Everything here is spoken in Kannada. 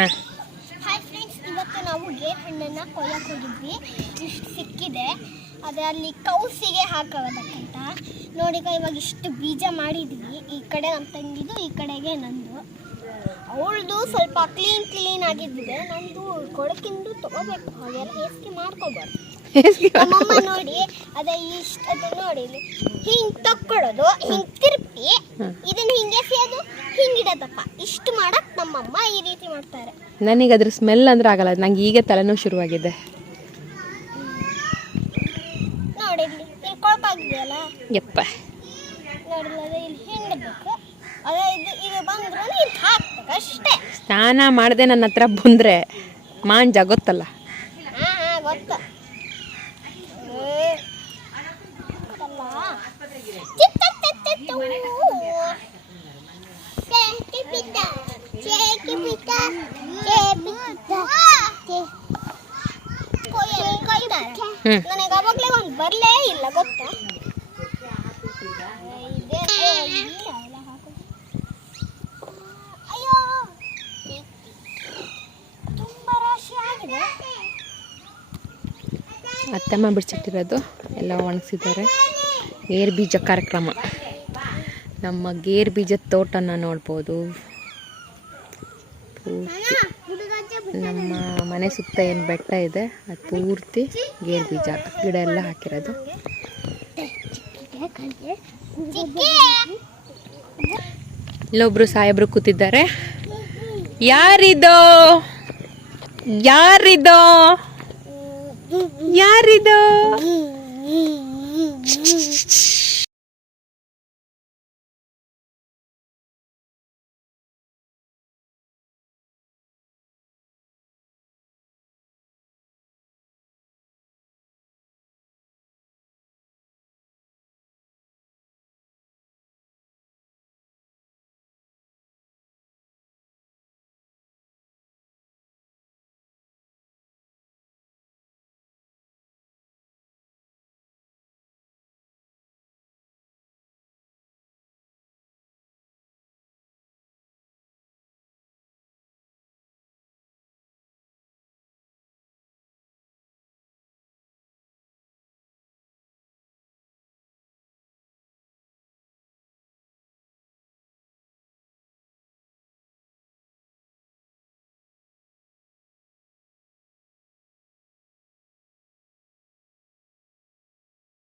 ಹಾಯ್ ಫ್ರೆಂಡ್ಸ್ ಇವತ್ತು ನಾವು ಗೇಟ್ ಹಣ್ಣನ್ನು ಕೊಯ್ಯಕ್ಕೆ ಹೋಗಿದ್ವಿ. ಇಷ್ಟು ಸಿಕ್ಕಿದೆ. ಅದರಲ್ಲಿ ಕೌಸಿಗೆ ಹಾಕೋದಕ್ಕಂತ ನೋಡಿ ಅಕ್ಕ, ಇವಾಗ ಇಷ್ಟು ಬೀಜ ಮಾಡಿದ್ವಿ. ಈ ಕಡೆ ನಮ್ಮ ತಂಗಿದು ಈ ಕಡೆಗೆ ನಂದು. ಅವಳದು ಸ್ವಲ್ಪ ಕ್ಲೀನ್ ಕ್ಲೀನ್ ಆಗಿದ್ದಿದೆ. ನಂದು ಕೊಡಕಿಂದು ತಗೋಬೇಕು. ಹಾಗೆಲ್ಲ ಹೇಸಿಗೆ ಮಾಡ್ಕೋಬಾರ್ದು. ನಮ್ಮಮ್ಮ ನೋಡಿ ಅದೇ ಇಷ್ಟ ಅದು ನೋಡಿ ಹಿಂಗೆ ಹಿಂಗ್ ತಕ್ಕೊಳ್ಳೋದು. ಹಿಂಗ್ ಹಿಂಗಿಡೋದಪ್ಪ ಇಷ್ಟು ಮಾಡಕ್ ನಮ್ಮಮ್ಮ ಈ ರೀತಿ ಮಾಡ್ತಾರೆ. ನನಗೆ ಅದ್ರ ಸ್ಮೆಲ್ ಅಂದ್ರೆ ಆಗಲ್ಲ. ನಂಗೆ ಈಗ ತಲೆನೋವು ಶುರುವಾಗಿದೆ. ನೋಡಿ ಇಲ್ಲಿ ಇಲ್ಲಿ ಕೊಳಕಾಗಿದೆಯಲ್ಲ ಯಪ್ಪ. ನೋಡಿಲ್ಲ ಅದೇ ಇಲ್ಲಿ ಹಿಂಡಬೇಕು. ಅದೇ ಇದು ಇದು ಬಂದ್ರು ಇಲ್ಲಿ ಹಾಕ್ಬೇಕು ಅಷ್ಟೇ. ಸ್ನಾನ ಮಾಡದೆ ನನ್ನ ಹತ್ರ ಬಂದ್ರೆ ಮಾಂಜ ಗೊತ್ತಲ್ಲ. ಹಾ ಹಾ ಗೊತ್ತ. ನನಗೆ ಅವಾಗಲೇ ಒಂದು ಬರಲೇ ಇಲ್ಲ ಗೊತ್ತಾ. ಅಯ್ಯೋ ತುಂಬಾ ರಾಶಿ ಆಗಿದೆ. ಅತ್ತಮ್ಮ ಬಿಡ್ಸಿಟ್ಟಿರೋದು ಎಲ್ಲ ಒಣಗಿಸಿದ್ದಾರೆ. ಗೇರ್ ಬೀಜ ಕಾರ್ಯಕ್ರಮ. ನಮ್ಮ ಗೇರ್ ಬೀಜದ ತೋಟನ ನೋಡ್ಬೋದು. ಪೂರ್ತಿ ನಮ್ಮ ಮನೆ ಸುತ್ತ ಏನು ಬೆಟ್ಟ ಇದೆ, ಅದು ಪೂರ್ತಿ ಗೇರು ಬೀಜ, ಗಿಡ ಎಲ್ಲ ಹಾಕಿರೋದು. ಇಲ್ಲೊಬ್ರು ಸಾಹೇಬ್ರು ಕೂತಿದ್ದಾರೆ. ಯಾರಿದೋ? ಯಾರಿದೋ? ಯಾರಿದೋ?